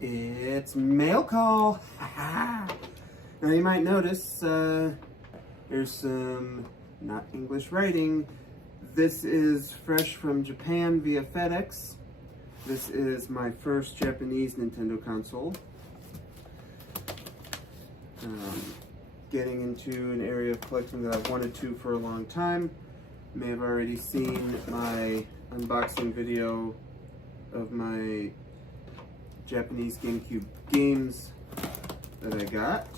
It's mail call. Now you might notice there's some not English writing. This is fresh from Japan via FedEx. This is my first Japanese Nintendo console. Getting into an area of collecting that I've wanted to for a long time. You may have already seen my unboxing video of my Japanese Gamecube games that I got.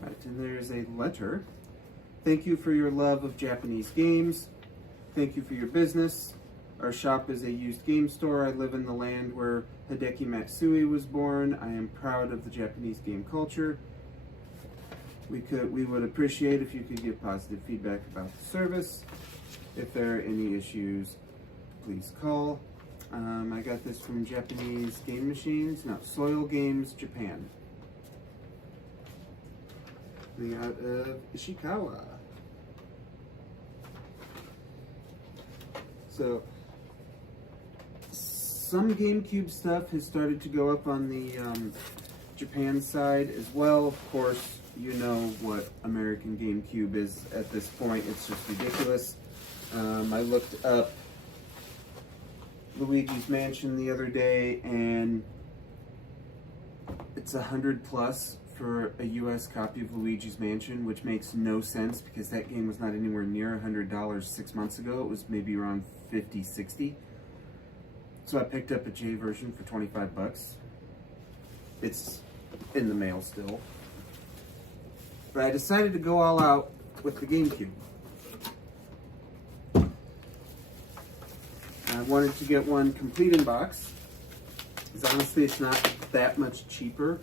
Right, and there's a letter. Thank you for your love of Japanese games. Thank you for your business. Our shop is a used game store. I live in the land where Hideki Matsui was born. I am proud of the Japanese game culture. We would appreciate if you could give positive feedback about the service. If there are any issues, please call. I got this from Japanese Game Machines, no, Soil Games Japan. Coming out of Ishikawa. So, some GameCube stuff has started to go up on the Japan side as well. Of course, you know what American GameCube is at this point. It's just ridiculous. I looked up Luigi's Mansion the other day, and it's $100+ for a US copy of Luigi's Mansion, which makes no sense because that game was not anywhere near $100 6 months ago. It was maybe around $50, $60. So I picked up a J version for 25 bucks. It's in the mail still. But I decided to go all out with the GameCube. I wanted to get one complete in box, because honestly it's not that much cheaper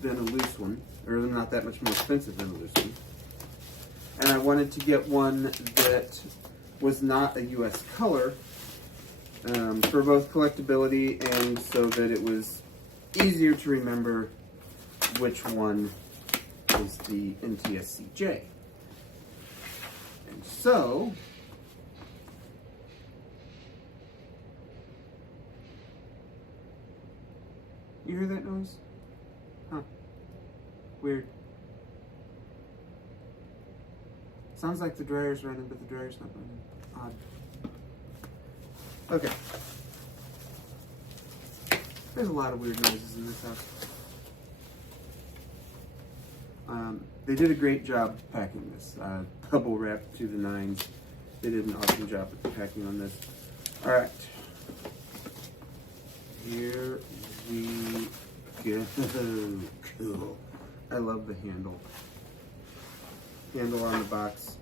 than a loose one, or not that much more expensive than a loose one. And I wanted to get one that was not a US color, for both collectability and so that it was easier to remember which one is the NTSC-J. And so, you hear that noise? Huh. Weird. Sounds like the dryer's running, but the dryer's not running. Odd. Okay. There's a lot of weird noises in this house. They did a great job packing this. Bubble wrapped to the nines. They did an awesome job with the packing on this. Alright. Here we go. Cool. I love the handle. Handle on the box.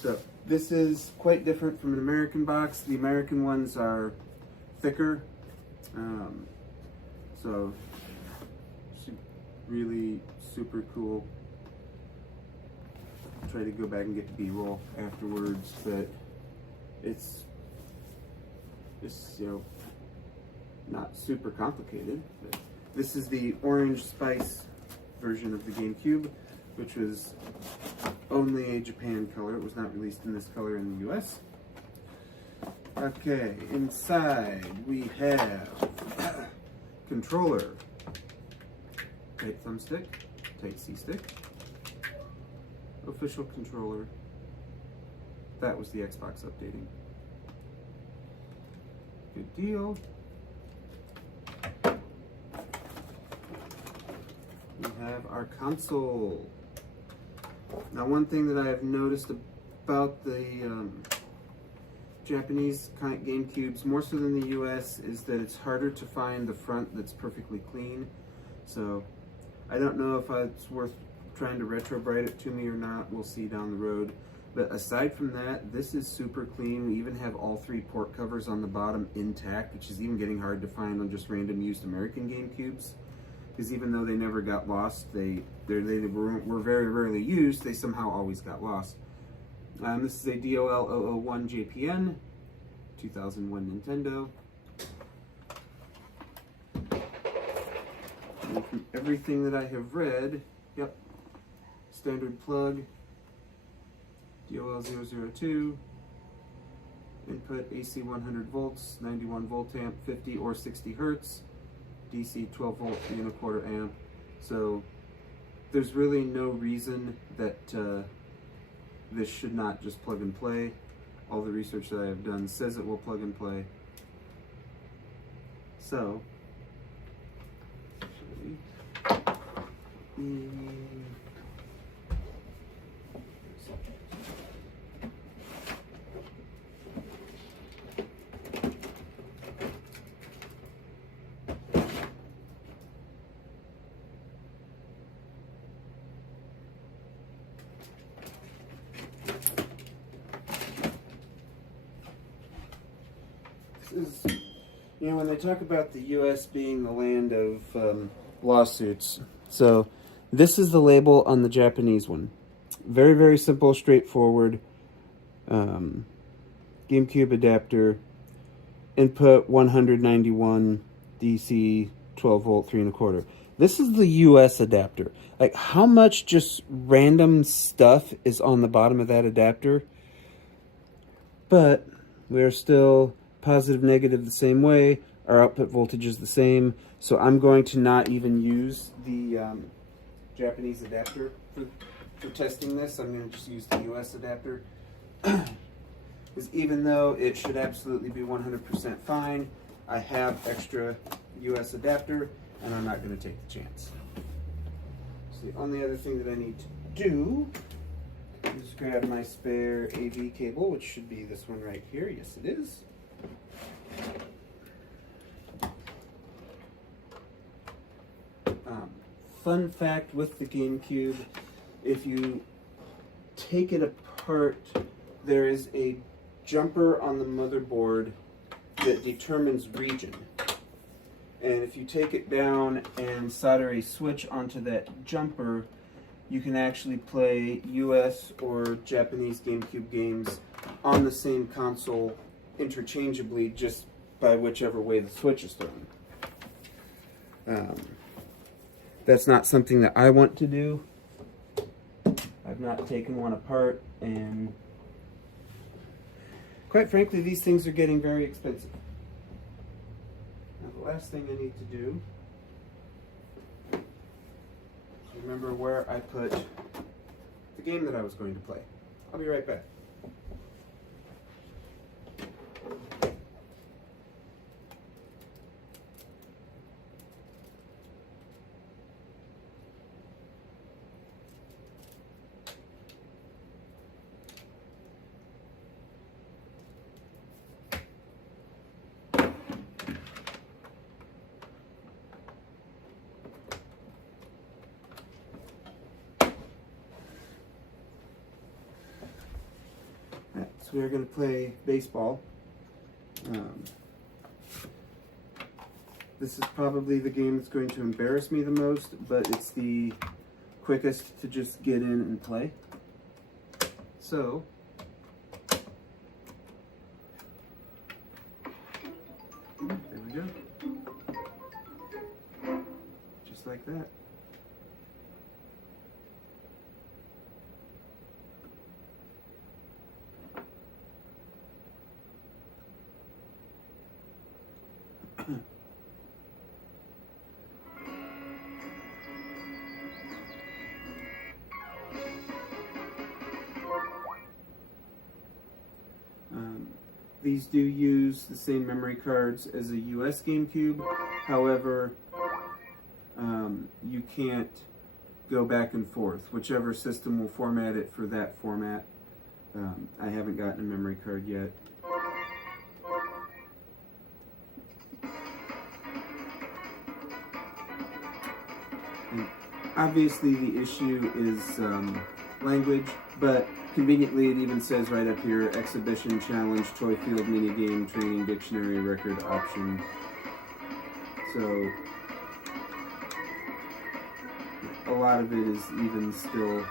So, this is quite different from an American box. The American ones are thicker. So, really super cool. I'll try to go back and get B-roll afterwards, but it's you know, not super complicated. But this is the orange spice version of the GameCube, which was only a Japan color. It was not released in this color in the US. Okay, inside we have controller, tight thumbstick, tight C-stick, official controller. That was the Xbox updating. Good deal. We have our console. Now, one thing that I have noticed about the Japanese GameCubes, more so than the US, is that it's harder to find the front that's perfectly clean. So, I don't know if it's worth trying to retro bright it to me or not. We'll see down the road. But aside from that, this is super clean. We even have all 3 port covers on the bottom intact, which is even getting hard to find on just random used American GameCubes. Because even though they never got lost, they were very rarely used, they somehow always got lost. This is a DOL-001 JPN, 2001 Nintendo. And from everything that I have read, yep, standard plug, DOL-002, Input AC 100 volts, 91 volt amp, 50 or 60 hertz, DC 12 volt, 3¼ amp. So there's really no reason that this should not just plug and play. All the research that I have done says it will plug and play. So, this is, you know, when they talk about the U.S. being the land of lawsuits, so this is the label on the Japanese one. Very, very simple, straightforward. Gamecube adapter, input 191 DC 12 volt 3¼ This is the US adapter. Like, how much just random stuff is on the bottom of that adapter? But we're still positive, negative the same way. Our output voltage is the same. So I'm going to not even use the Japanese adapter for testing this. I'm going to just use the US adapter. Because even though it should absolutely be 100% fine, I have extra US adapter, and I'm not going to take the chance. So the only other thing that I need to do is grab my spare AV cable, which should be this one right here. Yes, it is. Fun fact with the Gamecube, if you take it apart, there is a jumper on the motherboard that determines region. And if you take it down and solder a switch onto that jumper, you can actually play US or Japanese Gamecube games on the same console interchangeably, just by whichever way the switch is thrown. That's not something that I want to do. I've not taken one apart, and quite frankly, these things are getting very expensive. Now, the last thing I need to do is remember where I put the game that I was going to play. I'll be right back. So we're going to play baseball. This is probably the game that's going to embarrass me the most, but it's the quickest to just get in and play. So, there we go. Just like that. These do use the same memory cards as a US Gamecube. However, you can't go back and forth. Whichever system will format it for that format. I haven't gotten a memory card yet. And obviously the issue is language, but conveniently it even says right up here, exhibition, challenge, toy field, minigame, training, dictionary, record, option. So a lot of it is even still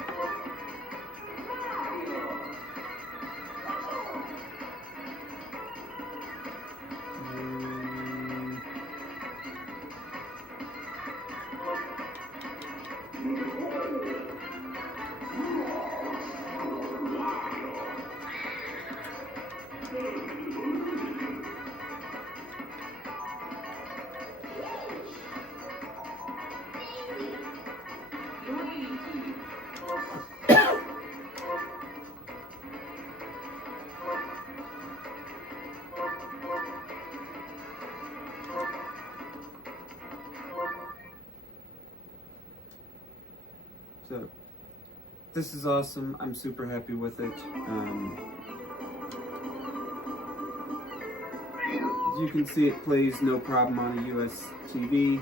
So this is awesome. I'm super happy with it. As you can see, it plays no problem on a US TV.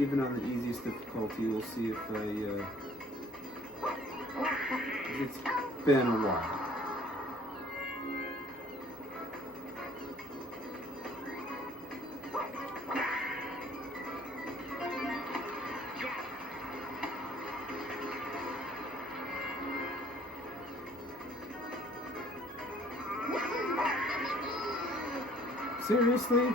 Even on the easiest difficulty, we'll see if it's been a while. Seriously?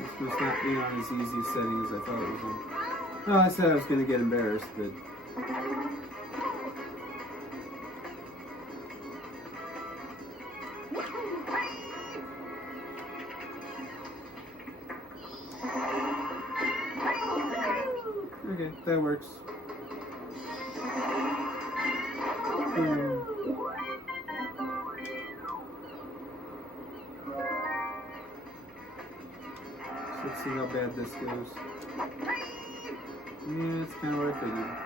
This must not be on as easy a setting as I thought it was on. Oh, I said I was going to get embarrassed, but... Okay, that works. Let's see how bad this goes. Yeah, it's kind of what I figured.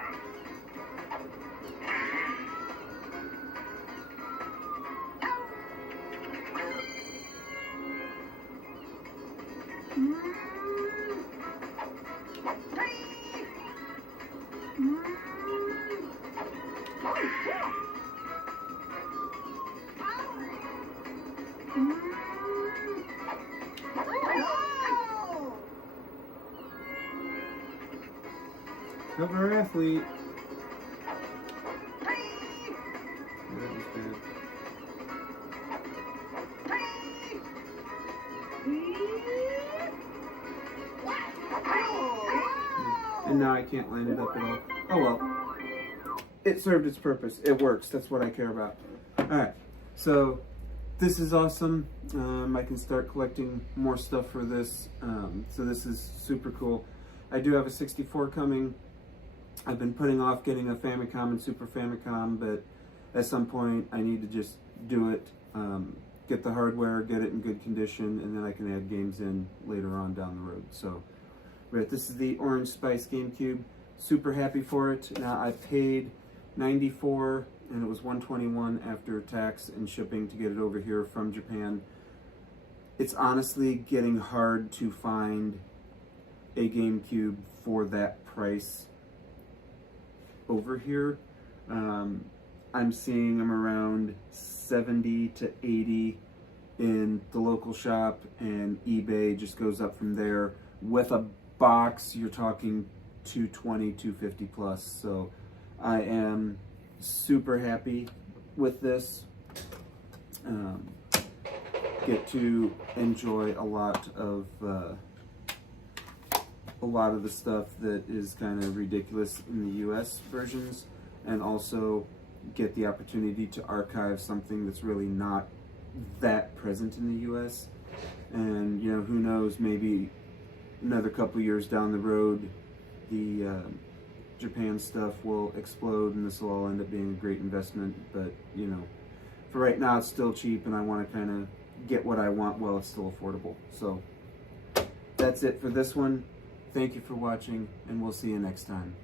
Cover athlete. Yeah, that was bad. And now I can't line it up at all. Oh well. It served its purpose. It works. That's what I care about. Alright. So this is awesome. I can start collecting more stuff for this. So this is super cool. I do have a 64 coming. I've been putting off getting a Famicom and Super Famicom, but at some point I need to just do it, get the hardware, get it in good condition, and then I can add games in later on down the road. So, right, this is the Orange Spice Gamecube. Super happy for it. Now I paid $94 and it was $121 after tax and shipping to get it over here from Japan. It's honestly getting hard to find a GameCube for that price over here. I'm seeing them around 70 to 80 in the local shop, and eBay just goes up from there. With a box, you're talking 220, 250 plus. So I am super happy with this. Get to enjoy a lot of the stuff that is kind of ridiculous in the US versions, and also get the opportunity to archive something that's really not that present in the US. And you know, who knows, maybe another couple years down the road the Japan stuff will explode and this will all end up being a great investment. But you know, for right now it's still cheap and I want to kind of get what I want while it's still affordable. So that's it for this one. Thank you for watching, and we'll see you next time.